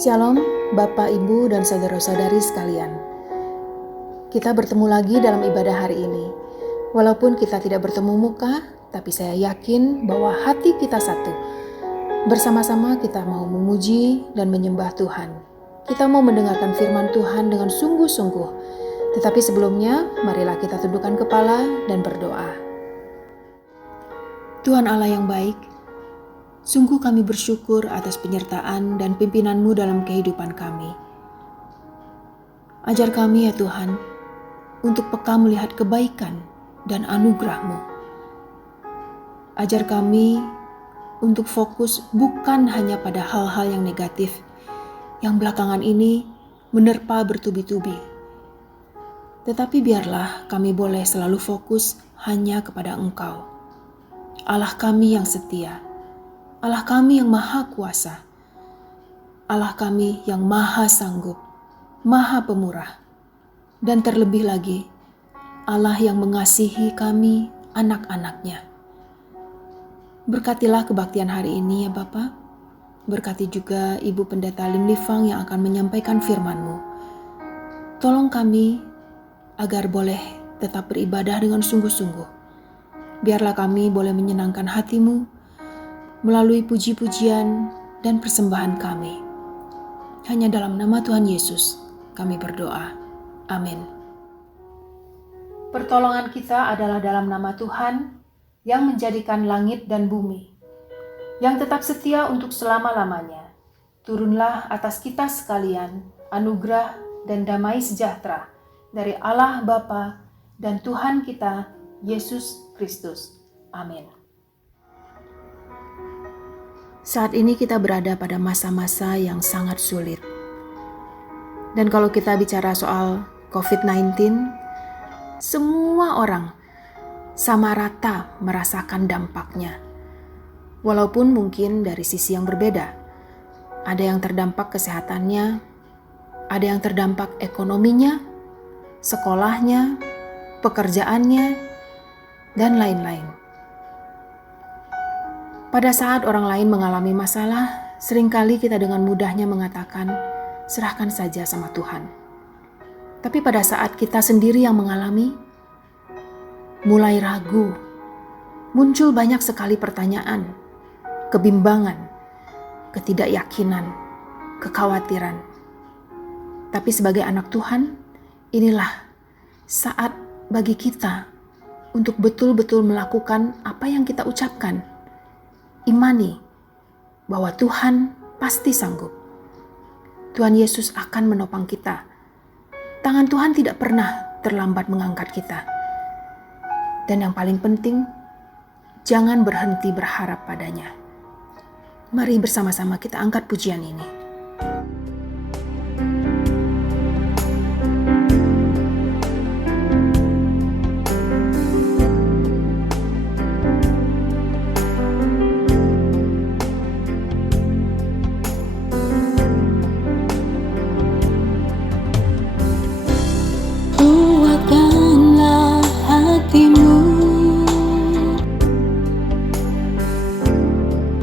Shalom, Bapak, Ibu, dan saudara-saudari sekalian. Kita bertemu lagi dalam ibadah hari ini. Walaupun kita tidak bertemu muka, tapi saya yakin bahwa hati kita satu. Bersama-sama kita mau memuji dan menyembah Tuhan. Kita mau mendengarkan firman Tuhan dengan sungguh-sungguh. Tetapi sebelumnya, marilah kita tundukkan kepala dan berdoa. Tuhan Allah yang baik, sungguh kami bersyukur atas penyertaan dan pimpinan-Mu dalam kehidupan kami. Ajar kami ya Tuhan, untuk peka melihat kebaikan dan anugerah-Mu. Ajar kami untuk fokus bukan hanya pada hal-hal yang negatif, yang belakangan ini menerpa bertubi-tubi. Tetapi biarlah kami boleh selalu fokus hanya kepada Engkau, Allah kami yang setia, Allah kami yang maha kuasa, Allah kami yang maha sanggup, maha pemurah, dan terlebih lagi, Allah yang mengasihi kami anak-anak-Nya. Berkatilah kebaktian hari ini ya Bapa. Berkati juga Ibu Pendeta Lim Livang yang akan menyampaikan firman-Mu. Tolong kami agar boleh tetap beribadah dengan sungguh-sungguh. Biarlah kami boleh menyenangkan hati-Mu melalui puji-pujian dan persembahan kami. Hanya dalam nama Tuhan Yesus kami berdoa. Amin. Pertolongan kita adalah dalam nama Tuhan yang menjadikan langit dan bumi, yang tetap setia untuk selama-lamanya. Turunlah atas kita sekalian anugerah dan damai sejahtera dari Allah Bapa dan Tuhan kita Yesus Kristus. Amin. Saat ini kita berada pada masa-masa yang sangat sulit. Dan kalau kita bicara soal COVID-19, semua orang sama rata merasakan dampaknya. Walaupun mungkin dari sisi yang berbeda. Ada yang terdampak kesehatannya, ada yang terdampak ekonominya, sekolahnya, pekerjaannya, dan lain-lain. Pada saat orang lain mengalami masalah, seringkali kita dengan mudahnya mengatakan, serahkan saja sama Tuhan. Tapi pada saat kita sendiri yang mengalami, mulai ragu, muncul banyak sekali pertanyaan, kebimbangan, ketidakyakinan, kekhawatiran. Tapi sebagai anak Tuhan, inilah saat bagi kita untuk betul-betul melakukan apa yang kita ucapkan. Imani bahwa Tuhan pasti sanggup. Tuhan Yesus akan menopang kita. Tangan Tuhan tidak pernah terlambat mengangkat kita. Dan yang paling penting, jangan berhenti berharap padanya. Mari bersama-sama kita angkat pujian ini.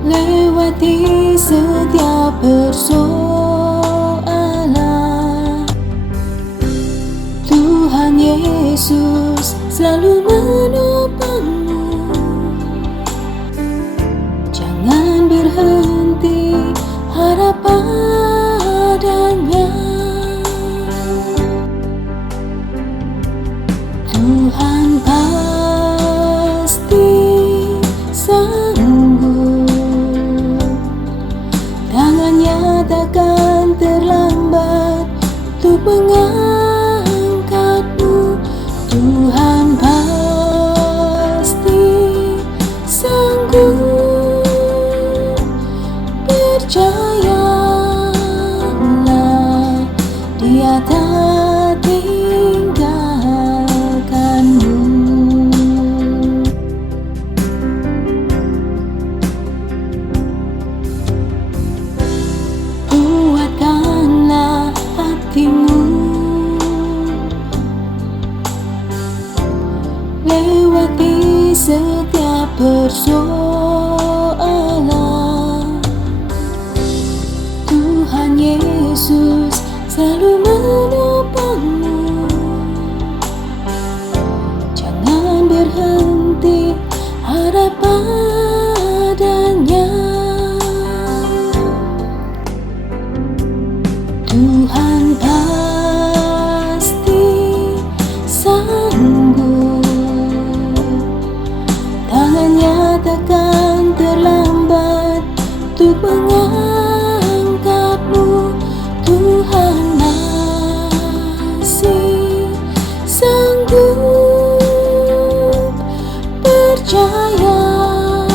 Lewati setiap persoalan, Tuhan Yesus selalu menopangmu. Jangan berhenti harap padanya. Tuhan pasti sanggup. Takkan terlambat untuk mengangkatmu. Tuhan pasti sanggup. Percayalah, Dia tak tinggalkanmu. Lewati setiap persoalan, Tuhan Yesus untuk mengangkatmu. Tuhan masih sanggup, percayalah,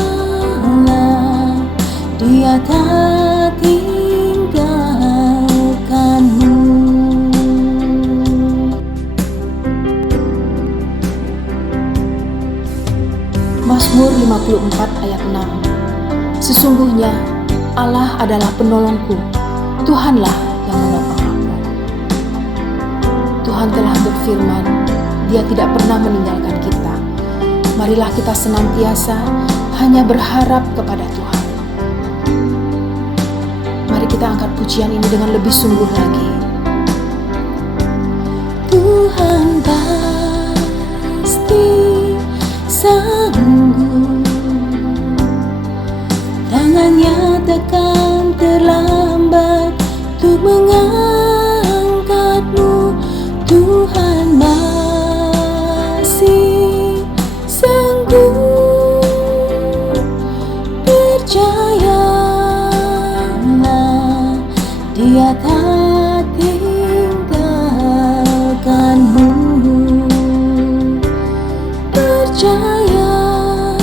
Dia tak tinggalkanmu. Mazmur 54 ayat 6. Sesungguhnya Allah adalah penolongku, Tuhanlah yang menopang aku. Tuhan telah berfirman, Dia tidak pernah meninggalkan kita. Marilah kita senantiasa hanya berharap kepada Tuhan. Mari kita angkat pujian ini dengan lebih sungguh lagi. Tuhan pasti sanggup, tangannya takkan terlambat untuk mengangkatmu. Tuhan masih sanggup, percayalah, Dia tak tinggalkanmu. Percayalah,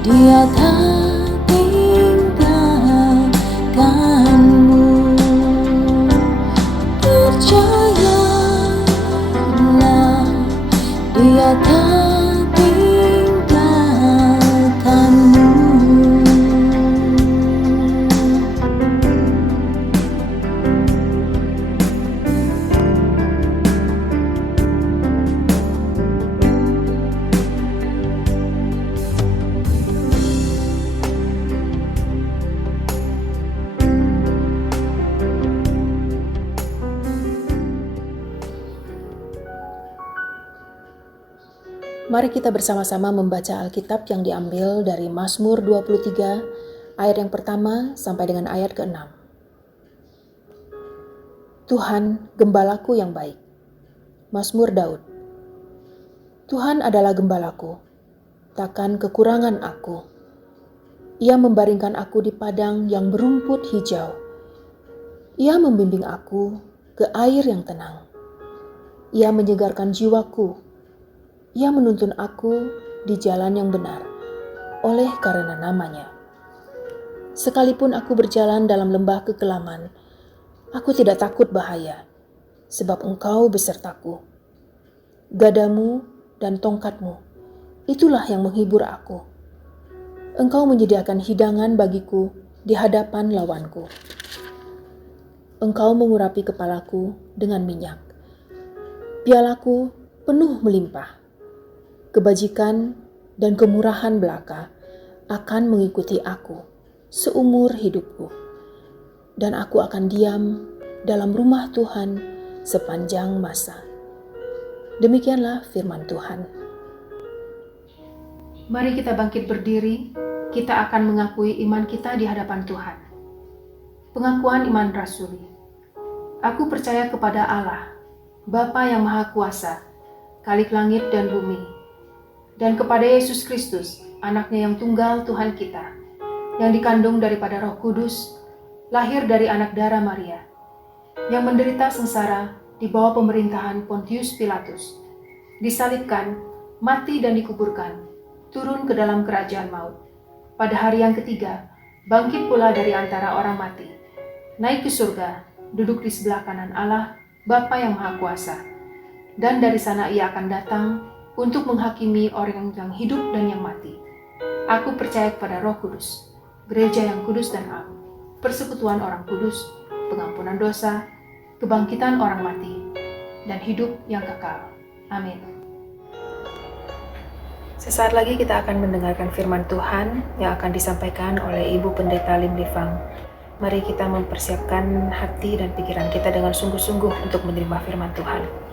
Dia tak tinggalkanmu. Percayalah, Dia tak tinggalkanmu. Mari kita bersama-sama membaca Alkitab yang diambil dari Mazmur 23 ayat yang pertama sampai dengan ayat ke-6. Tuhan, gembalaku yang baik. Mazmur Daud. Tuhan adalah gembalaku, takkan kekurangan aku. Ia membaringkan aku di padang yang berumput hijau. Ia membimbing aku ke air yang tenang. Ia menyegarkan jiwaku. Ia menuntun aku di jalan yang benar, oleh karena namanya. Sekalipun aku berjalan dalam lembah kekelaman, aku tidak takut bahaya, sebab Engkau besertaku. Gadamu dan tongkatmu, itulah yang menghibur aku. Engkau menyediakan hidangan bagiku di hadapan lawanku. Engkau mengurapi kepalaku dengan minyak. Pialaku penuh melimpah. Kebajikan dan kemurahan belaka akan mengikuti aku seumur hidupku, dan aku akan diam dalam rumah Tuhan sepanjang masa. Demikianlah firman Tuhan. Mari kita bangkit berdiri, kita akan mengakui iman kita di hadapan Tuhan. Pengakuan iman rasuli. Aku percaya kepada Allah, Bapa yang Maha Kuasa, Khalik langit dan bumi, dan kepada Yesus Kristus, anaknya yang tunggal Tuhan kita, yang dikandung daripada Roh Kudus, lahir dari anak darah Maria, yang menderita sengsara di bawah pemerintahan Pontius Pilatus, disalibkan, mati dan dikuburkan, turun ke dalam kerajaan maut. Pada hari yang ketiga, bangkit pula dari antara orang mati, naik ke surga, duduk di sebelah kanan Allah, Bapa yang Maha Kuasa, dan dari sana Ia akan datang untuk menghakimi orang yang hidup dan yang mati. Aku percaya kepada Roh Kudus, gereja yang kudus dan am, persekutuan orang kudus, pengampunan dosa, kebangkitan orang mati, dan hidup yang kekal. Amin. Sesaat lagi kita akan mendengarkan firman Tuhan yang akan disampaikan oleh Ibu Pendeta Lim Livang. Mari kita mempersiapkan hati dan pikiran kita dengan sungguh-sungguh untuk menerima firman Tuhan.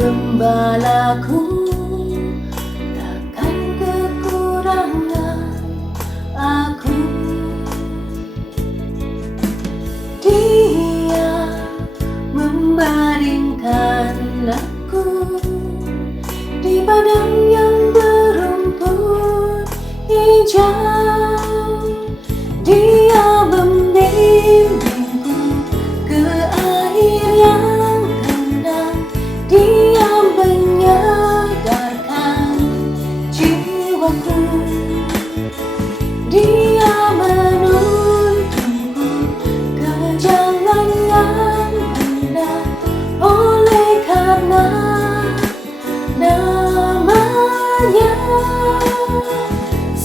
Gembalaku, takkan kekurangan jauh, Dia membimbingku ke air yang tenang, Dia menyegarkan jiwaku, Dia menuntunku ke jalan yang benar, oleh karena namanya.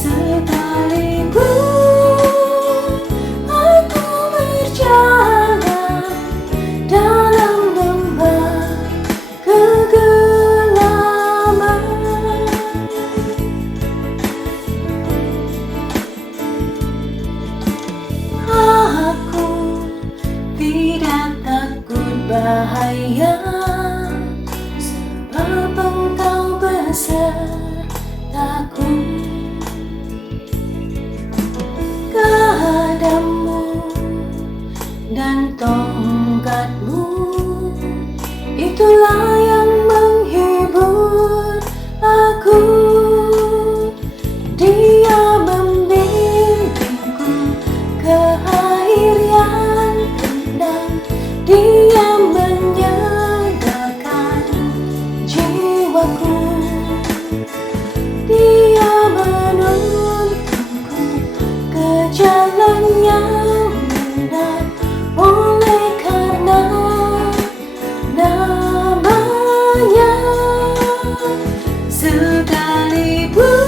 Sekalipun aku berjalan dalam lembah kegelapan, aku tidak takut bahaya, sebab Engkau besertaku. Gadamu dan tongkatmu, itulah yang menghibur aku. Dia membimbingku ke air yang tenang, Dia menyegarkan jiwaku, Dia menuntunku ke jalan yang benar, oleh karena namanya. Sekalipun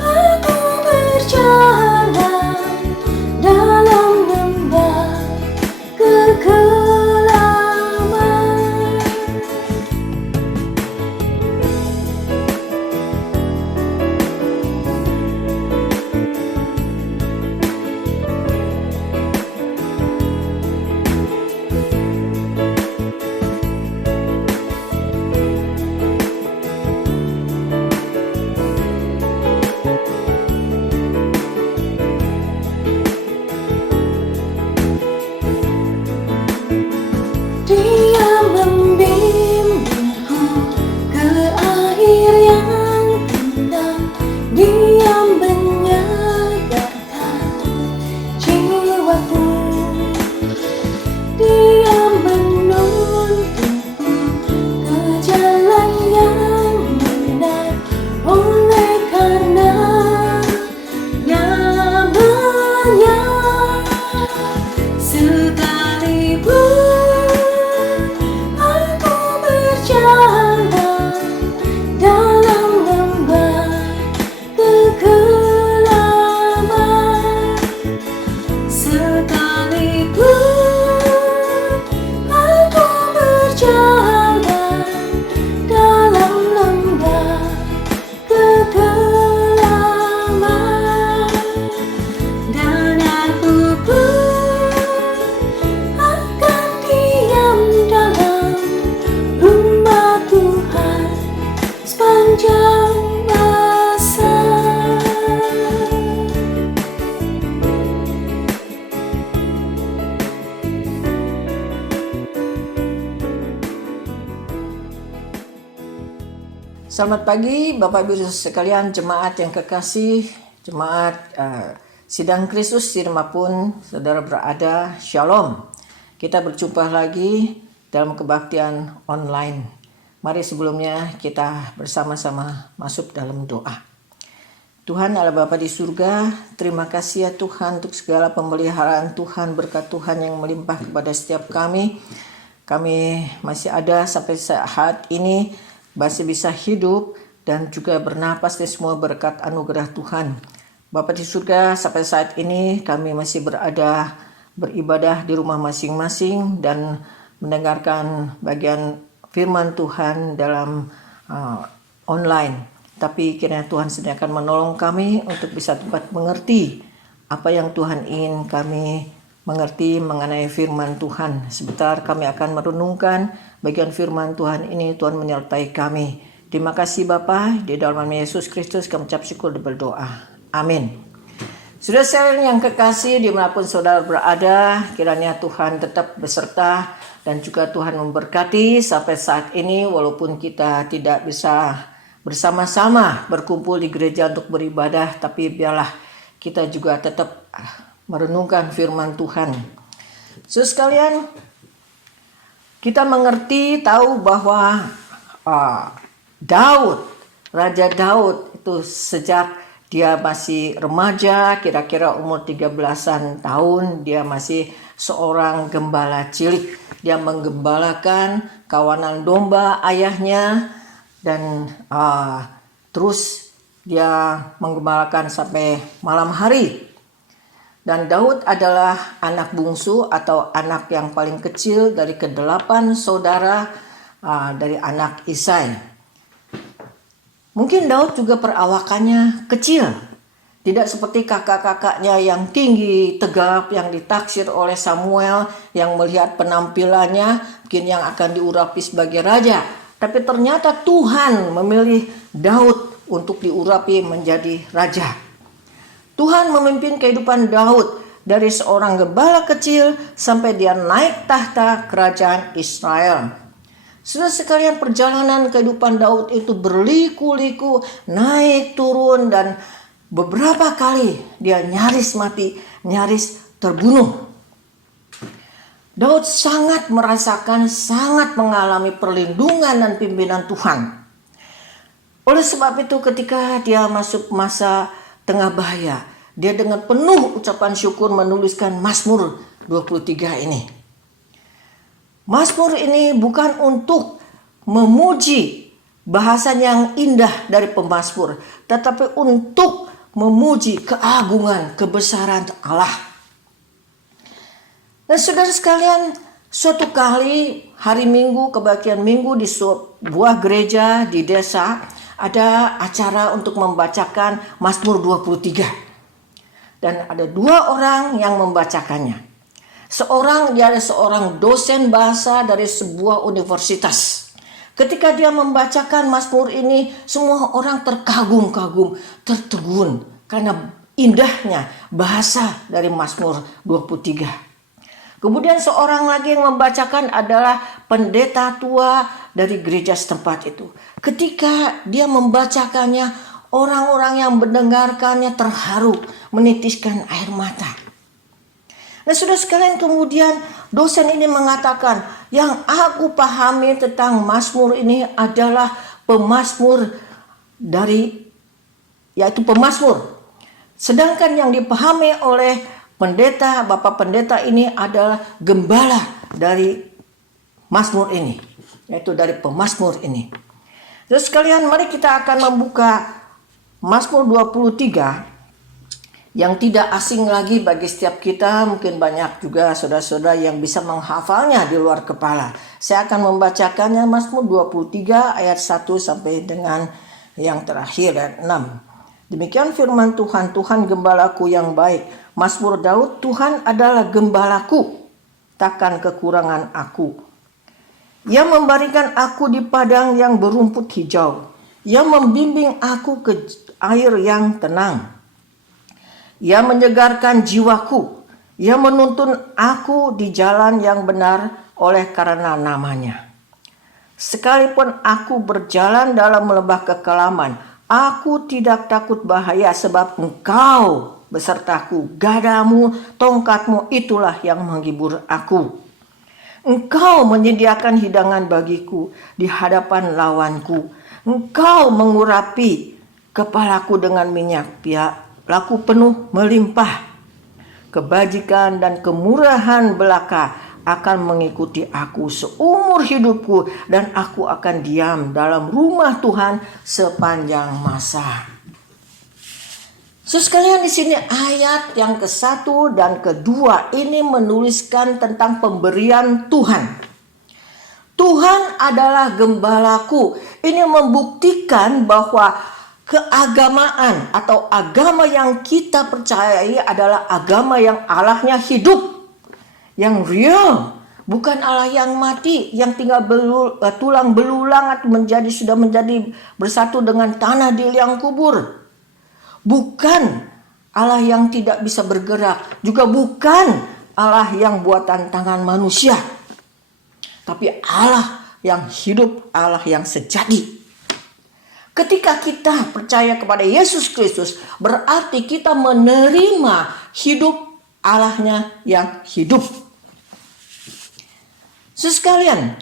aku berjalan dalam lembah kegelapan, Dia membimbingku ke air yang tenang, Dia menyegarkan jiwaku, Dia menuntunku ke jalan yang benar, oleh karena namanya. Sekalipun aku berjalan dalam lembah kegelapan, sekalipun aku berjalan dalam lembah kegelapan, dan aku pun akan diam dalam rumah Tuhan sepanjang masa. Selamat pagi Bapak Ibu sekalian, jemaat yang kekasih, jemaat Sidang Kristus dimanapun saudara berada, Shalom. Kita berjumpa lagi dalam kebaktian online. Mari sebelumnya kita bersama-sama masuk dalam doa. Tuhan Allah Bapa di surga, terima kasih ya Tuhan untuk segala pemeliharaan Tuhan, berkat Tuhan yang melimpah kepada setiap kami. Kami masih ada sampai saat ini, masih bisa hidup dan juga bernapas dari semua berkat anugerah Tuhan. Bapa di surga, sampai saat ini kami masih beribadah di rumah masing-masing dan mendengarkan bagian firman Tuhan dalam online. Tapi kiranya Tuhan sendiri akan menolong kami untuk bisa dapat mengerti apa yang Tuhan ingin kami mengerti mengenai firman Tuhan. Sebentar kami akan merenungkan bagian firman Tuhan ini. Tuhan menyertai kami. Terima kasih Bapa, di dalam nama Yesus Kristus kami ucap syukur dan berdoa. Amin. Saudara-saudara yang kekasih, dimanapun saudara berada, kiranya Tuhan tetap beserta dan juga Tuhan memberkati sampai saat ini, walaupun kita tidak bisa bersama-sama berkumpul di gereja untuk beribadah, tapi biarlah kita juga tetap merenungkan firman Tuhan. Saudara sekalian, kita mengerti tahu bahwa Raja Daud itu sejak dia masih remaja, kira-kira umur 13-an tahun, dia masih seorang gembala cilik. Dia menggembalakan kawanan domba ayahnya, dan terus dia menggembalakan sampai malam hari. Dan Daud adalah anak bungsu atau anak yang paling kecil dari ke-8 saudara dari anak Isai. Mungkin Daud juga perawakannya kecil, tidak seperti kakak-kakaknya yang tinggi, tegap, yang ditaksir oleh Samuel, yang melihat penampilannya mungkin yang akan diurapi sebagai raja. Tapi ternyata Tuhan memilih Daud untuk diurapi menjadi raja. Tuhan memimpin kehidupan Daud dari seorang gembala kecil sampai dia naik tahta kerajaan Israel. Sudah sekalian, perjalanan kehidupan Daud itu berliku-liku, naik turun, dan beberapa kali dia nyaris mati, nyaris terbunuh. Daud sangat merasakan, sangat mengalami perlindungan dan pimpinan Tuhan. Oleh sebab itu ketika dia masuk masa tengah bahaya, dia dengan penuh ucapan syukur menuliskan Mazmur 23 ini. Mazmur ini bukan untuk memuji bahasa yang indah dari pemazmur, tetapi untuk memuji keagungan, kebesaran Allah. Dan saudara sekalian, suatu kali hari Minggu, kebaktian Minggu di sebuah gereja di desa, ada acara untuk membacakan Mazmur 23. Dan ada 2 orang yang membacakannya. Dia adalah seorang dosen bahasa dari sebuah universitas. Ketika dia membacakan Mazmur ini, semua orang terkagum-kagum, tertegun karena indahnya bahasa dari Mazmur 23. Kemudian seorang lagi yang membacakan adalah pendeta tua dari gereja setempat itu. Ketika dia membacakannya, orang-orang yang mendengarkannya terharu, menitiskan air mata. Nah, saudara sekalian, kemudian dosen ini mengatakan, yang aku pahami tentang Mazmur ini adalah pemazmur yaitu pemazmur. Sedangkan yang dipahami oleh Bapak pendeta ini adalah gembala dari Mazmur ini, yaitu dari pemazmur ini. Terus sekalian, mari kita akan membuka Mazmur 23 yang tidak asing lagi bagi setiap kita. Mungkin banyak juga saudara-saudara yang bisa menghafalnya di luar kepala. Saya akan membacakannya, Mazmur 23 ayat 1 sampai dengan yang terakhir ayat 6. Demikian firman Tuhan, Tuhan gembalaku yang baik. Mazmur Daud, Tuhan adalah gembalaku, takkan kekurangan aku. Ia membaringkan aku di padang yang berumput hijau. Ia membimbing aku ke air yang tenang. Ia menyegarkan jiwaku. Ia menuntun aku di jalan yang benar oleh karena namanya. Sekalipun aku berjalan dalam lembah kekelaman, aku tidak takut bahaya, sebab Engkau besertaku. Gadamu, tongkatmu, itulah yang menghibur aku. Engkau menyediakan hidangan bagiku di hadapan lawanku. Engkau mengurapi kepalaku dengan minyak, laku penuh melimpah. Kebajikan dan kemurahan belaka akan mengikuti aku seumur hidupku, dan aku akan diam dalam rumah Tuhan sepanjang masa. Sekalian, di sini ayat yang ke-1 dan ke-2 ini menuliskan tentang pemberian Tuhan. Tuhan adalah gembalaku. Ini membuktikan bahwa keagamaan atau agama yang kita percayai adalah agama yang Allahnya hidup, yang real, bukan Allah yang mati, yang tinggal tulang belulang atau sudah menjadi bersatu dengan tanah di liang kubur. Bukan Allah yang tidak bisa bergerak, juga bukan Allah yang buatan tangan manusia, tapi Allah yang hidup, Allah yang sejati. Ketika kita percaya kepada Yesus Kristus, berarti kita menerima hidup Allahnya yang hidup. Sekalian,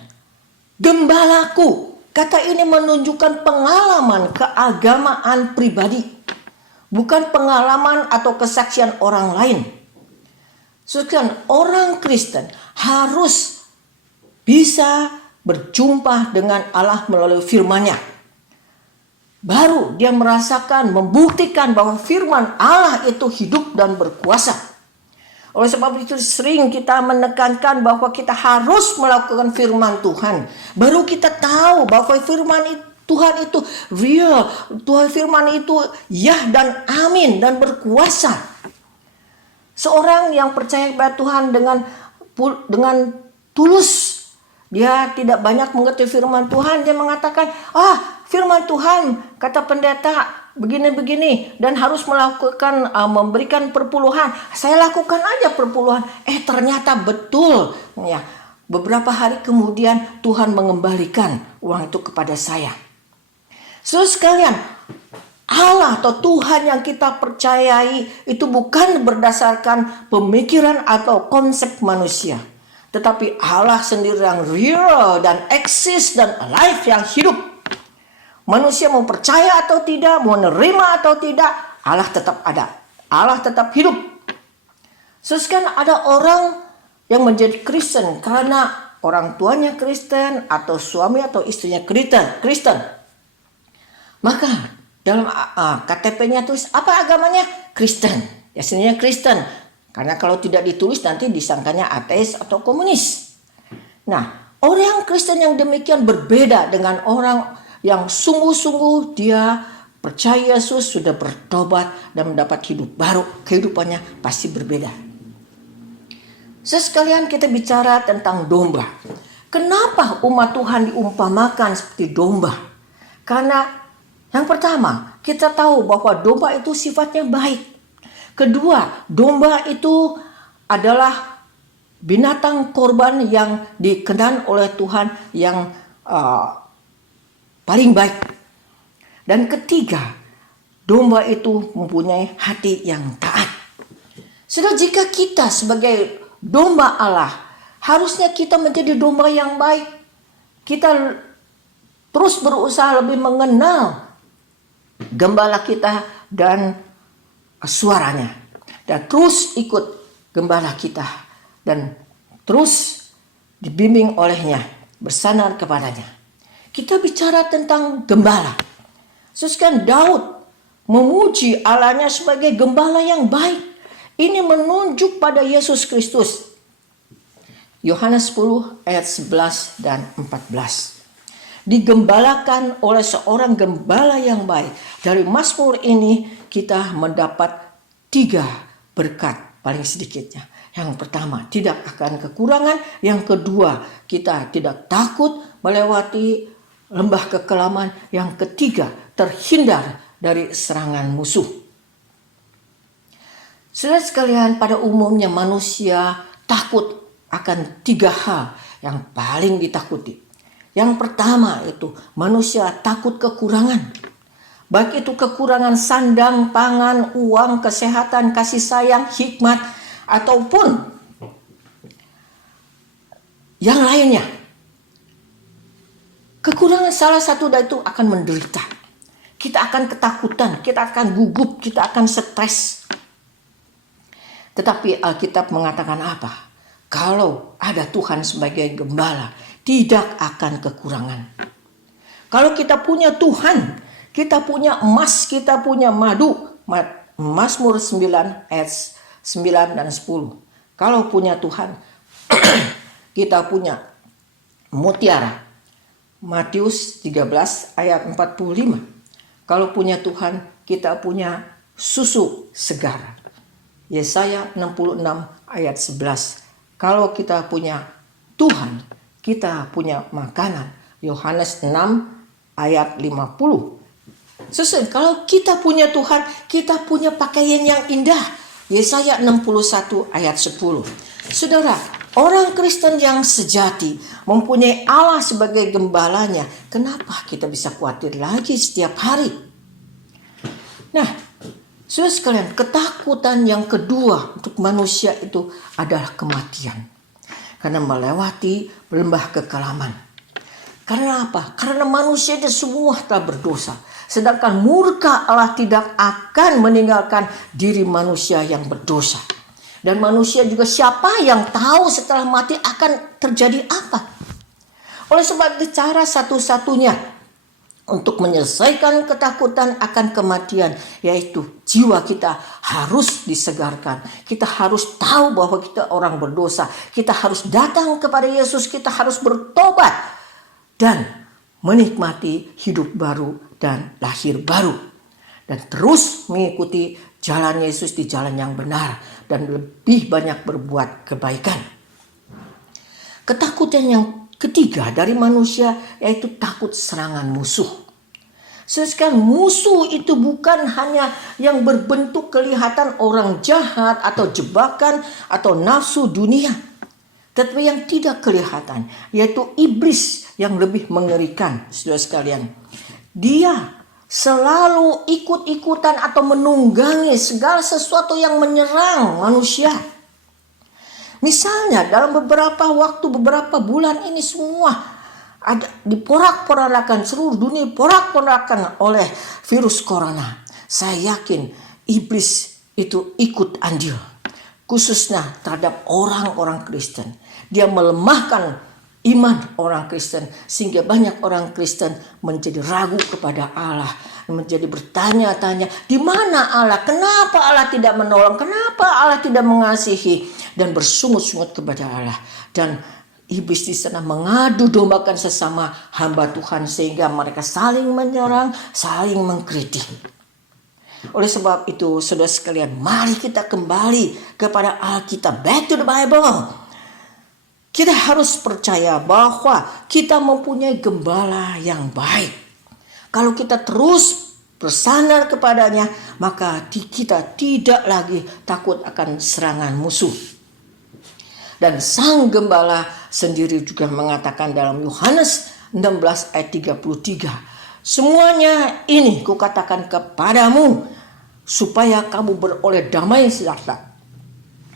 gembalaku, kata ini menunjukkan pengalaman keagamaan pribadi, bukan pengalaman atau kesaksian orang lain. Sekalian, orang Kristen harus bisa berjumpa dengan Allah melalui firman-Nya. Baru dia merasakan, membuktikan bahwa firman Allah itu hidup dan berkuasa. Oleh sebab itu sering kita menekankan bahwa kita harus melakukan firman Tuhan. Baru kita tahu bahwa firman Tuhan itu real. Tuhan firman itu ya dan amin dan berkuasa. Seorang yang percaya kepada Tuhan dengan tulus, dia tidak banyak mengerti firman Tuhan. Dia mengatakan, firman Tuhan kata pendeta begini-begini dan harus melakukan memberikan perpuluhan. Saya lakukan aja perpuluhan. Ternyata betul. Ya, beberapa hari kemudian Tuhan mengembalikan uang itu kepada saya. Saudara sekalian, Allah atau Tuhan yang kita percayai itu bukan berdasarkan pemikiran atau konsep manusia, tetapi Allah sendiri yang real dan eksis dan alive, yang hidup. Manusia mau percaya atau tidak, mau menerima atau tidak, Allah tetap ada. Allah tetap hidup. Sekarang ada orang yang menjadi Kristen karena orang tuanya Kristen atau suami atau istrinya Kristen. Maka dalam KTP-nya tulis apa agamanya? Kristen. Ya, sebenarnya Kristen. Karena kalau tidak ditulis nanti disangkanya ateis atau komunis. Nah, orang Kristen yang demikian berbeda dengan orang yang sungguh-sungguh dia percaya Yesus, sudah bertobat dan mendapat hidup baru. Kehidupannya pasti berbeda. Sekalian, kita bicara tentang domba. Kenapa umat Tuhan diumpamakan seperti domba? Karena yang pertama, kita tahu bahwa domba itu sifatnya baik. Kedua, domba itu adalah binatang korban yang dikenan oleh Tuhan yang paling baik. Dan ketiga, domba itu mempunyai hati yang taat. Saudara, jika kita sebagai domba Allah, harusnya kita menjadi domba yang baik. Kita terus berusaha lebih mengenal gembala kita dan suaranya. Dan terus ikut gembala kita. Dan terus dibimbing olehnya, bersandar kepadanya. Kita bicara tentang gembala. Sekarang Daud memuji Allahnya sebagai gembala yang baik. Ini menunjuk pada Yesus Kristus. Yohanes 10 ayat 11 dan 14. Digembalakan oleh seorang gembala yang baik. Dari Mazmur ini kita mendapat 3 berkat paling sedikitnya. Yang pertama, tidak akan kekurangan. Yang kedua, kita tidak takut melewati lembah kekelaman. Yang ketiga, terhindar dari serangan musuh. Saudara sekalian, pada umumnya manusia takut akan 3 hal yang paling ditakuti. Yang pertama itu manusia takut kekurangan. Baik itu kekurangan sandang, pangan, uang, kesehatan, kasih sayang, hikmat, ataupun yang lainnya. Kekurangan salah satu dari itu akan menderita. Kita akan ketakutan, kita akan gugup, kita akan stres. Tetapi Alkitab mengatakan apa? Kalau ada Tuhan sebagai gembala, tidak akan kekurangan. Kalau kita punya Tuhan, kita punya emas, kita punya madu. Mazmur 9 ayat 9 dan 10. Kalau punya Tuhan, kita punya mutiara. Matius 13 ayat 45. Kalau punya Tuhan, kita punya susu segar. Yesaya 66 ayat 11. Kalau kita punya Tuhan, kita punya makanan. Yohanes 6 ayat 50. Kalau kita punya Tuhan, kita punya pakaian yang indah. Yesaya 61 ayat 10. Saudara, orang Kristen yang sejati mempunyai Allah sebagai gembalanya. Kenapa kita bisa khawatir lagi setiap hari? Nah, saudara sekalian, ketakutan yang kedua untuk manusia itu adalah kematian. Karena melewati lembah kekelaman. Karena apa? Karena manusia itu semua telah berdosa. Sedangkan murka Allah tidak akan meninggalkan diri manusia yang berdosa. Dan manusia juga siapa yang tahu setelah mati akan terjadi apa? Oleh sebab itu cara satu-satunya untuk menyelesaikan ketakutan akan kematian, yaitu jiwa kita harus disegarkan. Kita harus tahu bahwa kita orang berdosa. Kita harus datang kepada Yesus. Kita harus bertobat dan menikmati hidup baru dan lahir baru. Dan terus mengikuti jalan Yesus di jalan yang benar. Dan lebih banyak berbuat kebaikan. Ketakutan yang ketiga dari manusia yaitu takut serangan musuh. Sekarang musuh itu bukan hanya yang berbentuk kelihatan orang jahat atau jebakan atau nafsu dunia. Tetapi yang tidak kelihatan yaitu iblis yang lebih mengerikan, saudara sekalian. Dia selalu ikut-ikutan atau menunggangi segala sesuatu yang menyerang manusia. Misalnya dalam beberapa bulan ini semua ada diporak-porandakan, seluruh dunia porak-porandakan oleh virus corona. Saya yakin iblis itu ikut andil, khususnya terhadap orang-orang Kristen. Dia melemahkan iman orang Kristen sehingga banyak orang Kristen menjadi ragu kepada Allah, menjadi bertanya-tanya, di mana Allah? Kenapa Allah tidak menolong? Kenapa Allah tidak mengasihi? Dan bersungut-sungut kepada Allah. Dan iblis di sana mengadu dombakan sesama hamba Tuhan sehingga mereka saling menyerang, saling mengkritik. Oleh sebab itu, saudara sekalian, mari kita kembali kepada Alkitab, back to the Bible. Kita harus percaya bahwa kita mempunyai gembala yang baik. Kalau kita terus bersandar kepadanya, maka kita tidak lagi takut akan serangan musuh. Dan sang gembala sendiri juga mengatakan dalam Yohanes 16 ayat 33. Semuanya ini kukatakan kepadamu supaya kamu beroleh damai sejahtera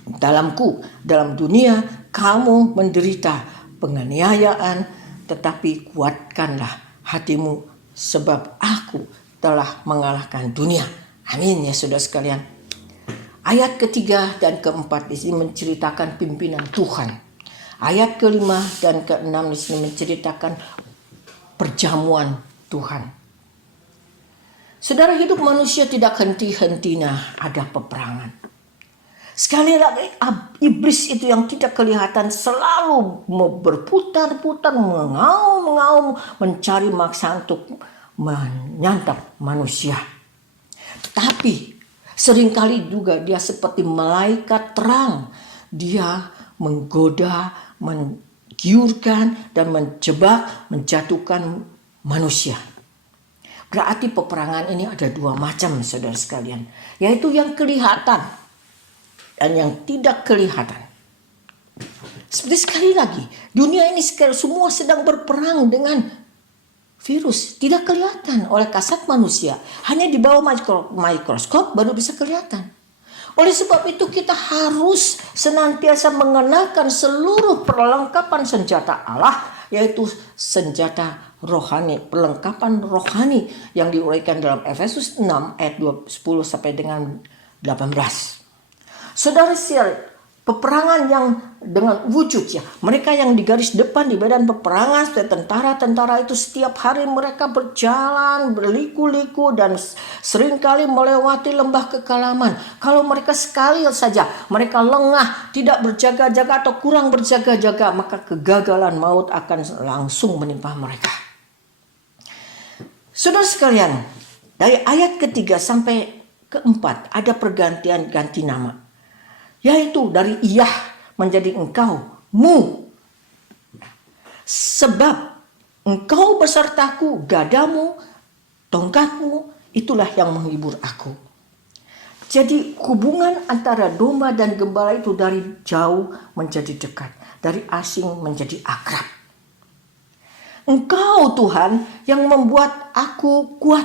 dalamku. Dalam dunia kamu menderita penganiayaan, tetapi kuatkanlah hatimu sebab aku telah mengalahkan dunia. Amin ya saudara sekalian. Ayat ketiga dan keempat di sini menceritakan pimpinan Tuhan. Ayat kelima dan keenam di sini menceritakan perjamuan Tuhan. Saudara, hidup manusia tidak henti-hentinya ada peperangan. Sekali lagi iblis itu yang tidak kelihatan selalu berputar-putar, mengaum-ngaum, mencari maksa untuk menyantap manusia. Tetapi seringkali juga dia seperti malaikat terang. Dia menggoda, menggiurkan, dan menjebak, menjatuhkan manusia. Berarti peperangan ini ada dua macam, saudara sekalian. Yaitu yang kelihatan dan yang tidak kelihatan. Seperti sekali lagi, dunia ini semua sedang berperang dengan virus, tidak kelihatan oleh kasat manusia. Hanya di bawah mikroskop baru bisa kelihatan. Oleh sebab itu kita harus senantiasa mengenakan seluruh perlengkapan senjata Allah, yaitu senjata rohani, perlengkapan rohani yang diuraikan dalam Efesus 6 ayat 10 sampai dengan 18. Saudara sekalian, peperangan yang dengan wujud ya, mereka yang di garis depan di medan peperangan, tentara-tentara itu setiap hari mereka berjalan berliku-liku dan seringkali melewati lembah kekelaman. Kalau mereka sekali saja mereka lengah, tidak berjaga-jaga atau kurang berjaga-jaga, maka kegagalan maut akan langsung menimpa mereka. Saudara sekalian, dari ayat ketiga sampai keempat ada pergantian ganti nama. Yaitu dari Iyah menjadi engkau, mu. Sebab engkau besertaku, gadamu, tongkatmu, itulah yang menghibur aku. Jadi hubungan antara domba dan gembala itu dari jauh menjadi dekat, dari asing menjadi akrab. Engkau Tuhan yang membuat aku kuat.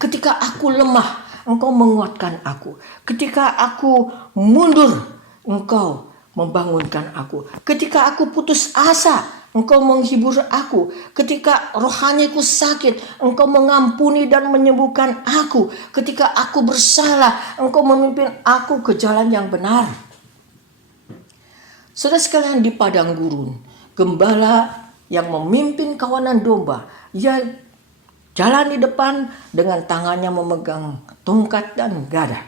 Ketika aku lemah, Engkau menguatkan aku. Ketika aku mundur, Engkau membangunkan aku. Ketika aku putus asa, Engkau menghibur aku. Ketika rohaniku sakit, Engkau mengampuni dan menyembuhkan aku. Ketika aku bersalah, Engkau memimpin aku ke jalan yang benar. Saudara sekalian, di padang gurun, gembala yang memimpin kawanan domba, ia jalan di depan dengan tangannya memegang tongkat dan gada.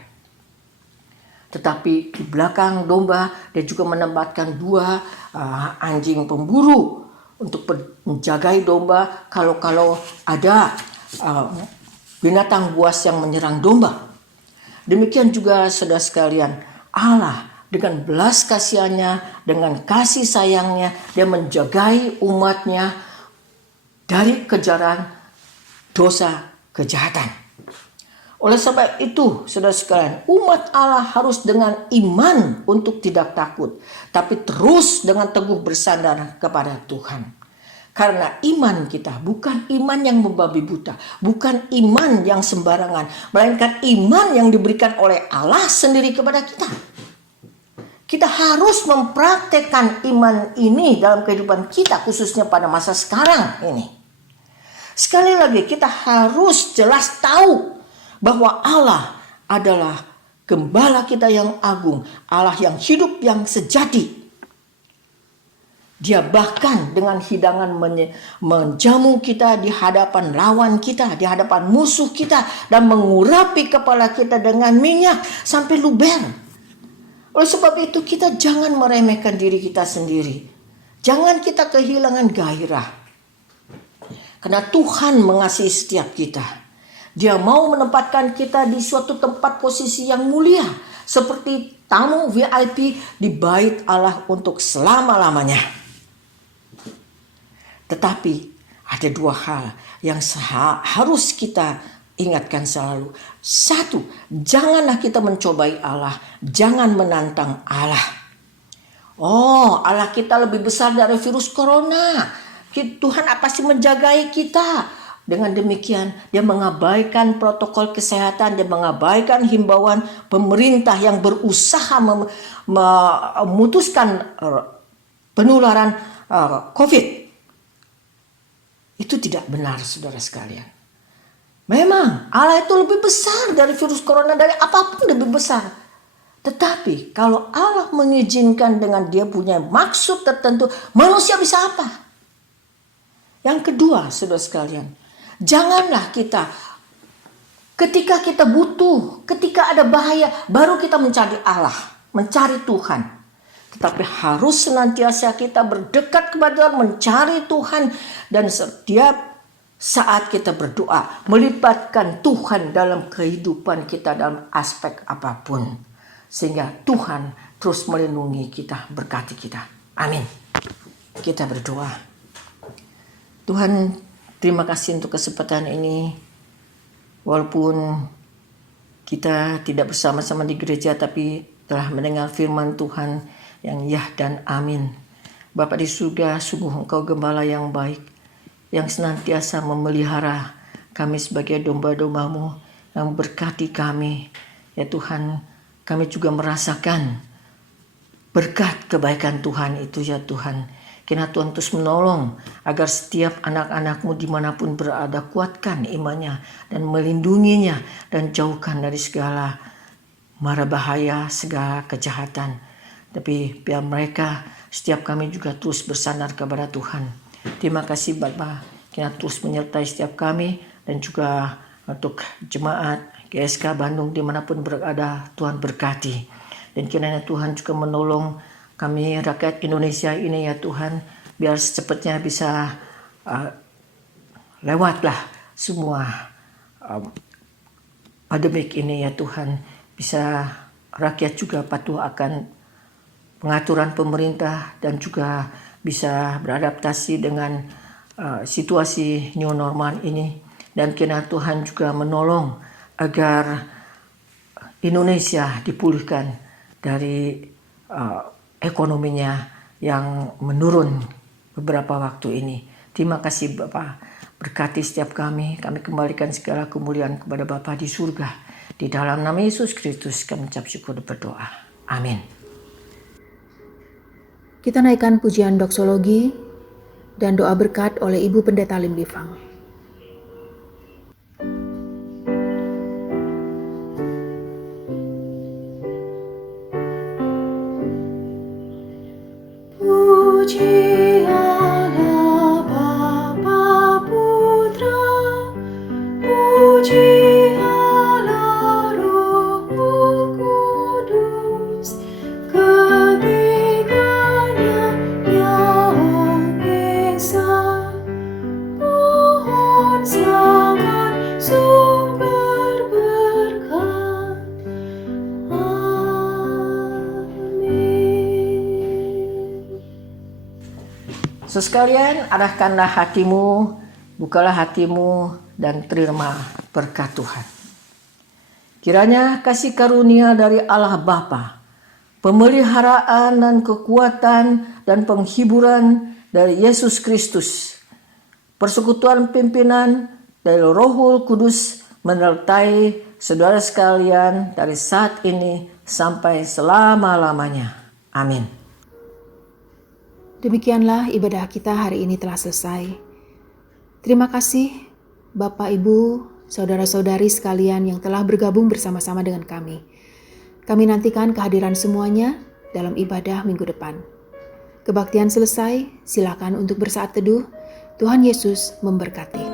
Tetapi di belakang domba dia juga menempatkan 2 anjing pemburu untuk menjagai domba kalau ada binatang buas yang menyerang domba. Demikian juga saudara sekalian, Allah dengan belas kasihannya, dengan kasih sayangnya, dia menjagai umatnya dari kejaran dosa kejahatan. Oleh sebab itu, saudara sekalian, umat Allah harus dengan iman untuk tidak takut, tapi terus dengan teguh bersandar kepada Tuhan. Karena iman kita bukan iman yang membabi buta, bukan iman yang sembarangan, melainkan iman yang diberikan oleh Allah sendiri kepada kita. Kita harus mempraktekkan iman ini dalam kehidupan kita, khususnya pada masa sekarang ini. Sekali lagi, kita harus jelas tahu bahwa Allah adalah gembala kita yang agung, Allah yang hidup, yang sejati. Dia bahkan dengan hidangan menjamu kita di hadapan lawan kita, di hadapan musuh kita, dan mengurapi kepala kita dengan minyak sampai luber. Oleh sebab itu kita jangan meremehkan diri kita sendiri. Jangan kita kehilangan gairah. Karena Tuhan mengasihi setiap kita. Dia mau menempatkan kita di suatu tempat posisi yang mulia. Seperti tamu VIP di bait Allah untuk selama-lamanya. Tetapi ada 2 hal yang harus kita ingatkan selalu. 1, janganlah kita mencobai Allah. Jangan menantang Allah. Oh, Allah kita lebih besar dari virus corona. Tuhan pasti menjagai kita. Dengan demikian, dia mengabaikan protokol kesehatan. Dia mengabaikan himbauan pemerintah yang berusaha memutuskan penularan COVID. Itu tidak benar, saudara sekalian. Memang Allah itu lebih besar dari virus corona, dari apapun lebih besar. Tetapi kalau Allah mengizinkan dengan dia punya maksud tertentu, manusia bisa apa? Yang kedua, saudara sekalian, janganlah kita ketika kita butuh, ketika ada bahaya, baru kita mencari Allah, mencari Tuhan. Tetapi harus senantiasa kita berdekat kepada Tuhan, mencari Tuhan, dan setiap saat kita berdoa, melibatkan Tuhan dalam kehidupan kita dalam aspek apapun. Sehingga Tuhan terus melindungi kita, berkati kita. Amin. Kita berdoa. Tuhan, terima kasih untuk kesempatan ini. Walaupun kita tidak bersama-sama di gereja, tapi telah mendengar firman Tuhan yang ya dan amin. Bapa di surga, sungguh Engkau gembala yang baik, yang senantiasa memelihara kami sebagai domba-domba-Mu, yang berkati kami. Ya Tuhan, kami juga merasakan berkat kebaikan Tuhan itu ya Tuhan. Kiranya Tuhan terus menolong agar setiap anak-anak-Mu dimanapun berada, kuatkan imannya dan melindunginya, dan jauhkan dari segala mara bahaya, segala kejahatan. Tapi biar mereka, setiap kami juga terus bersandar kepada Tuhan. Terima kasih Bapa, kiranya terus menyertai setiap kami, dan juga untuk jemaat GSK Bandung dimanapun berada, Tuhan berkati. Dan kiranya Tuhan juga menolong kami rakyat Indonesia ini ya Tuhan, biar secepatnya bisa lewatlah semua pandemik ini ya Tuhan. Bisa rakyat juga patuh akan pengaturan pemerintah, dan juga bisa beradaptasi dengan situasi new normal ini. Dan kiranya Tuhan juga menolong agar Indonesia dipulihkan dari ekonominya yang menurun beberapa waktu ini. Terima kasih Bapa, berkati setiap kami kembalikan segala kemuliaan kepada Bapa di surga. Di dalam nama Yesus Kristus kami ucap syukur dan berdoa. Amin. Kita naikkan pujian doksologi dan doa berkat oleh Ibu Pendeta Lim Livang. Puji Allah Bapa Putra, puji Allah Roh Kudus, ketiganya yang esa, pohon selamat sumber berkat. Sekalian, arahkanlah hatimu, bukalah hatimu, dan terima berkat Tuhan. Kiranya kasih karunia dari Allah Bapa, pemeliharaan dan kekuatan dan penghiburan dari Yesus Kristus, persekutuan pimpinan dari Roh Kudus menyertai saudara sekalian dari saat ini sampai selama-lamanya. Amin. Demikianlah ibadah kita hari ini telah selesai. Terima kasih Bapak, Ibu, saudara-saudari sekalian yang telah bergabung bersama-sama dengan kami. Kami nantikan kehadiran semuanya dalam ibadah minggu depan. Kebaktian selesai, silakan untuk bersaat teduh. Tuhan Yesus memberkati.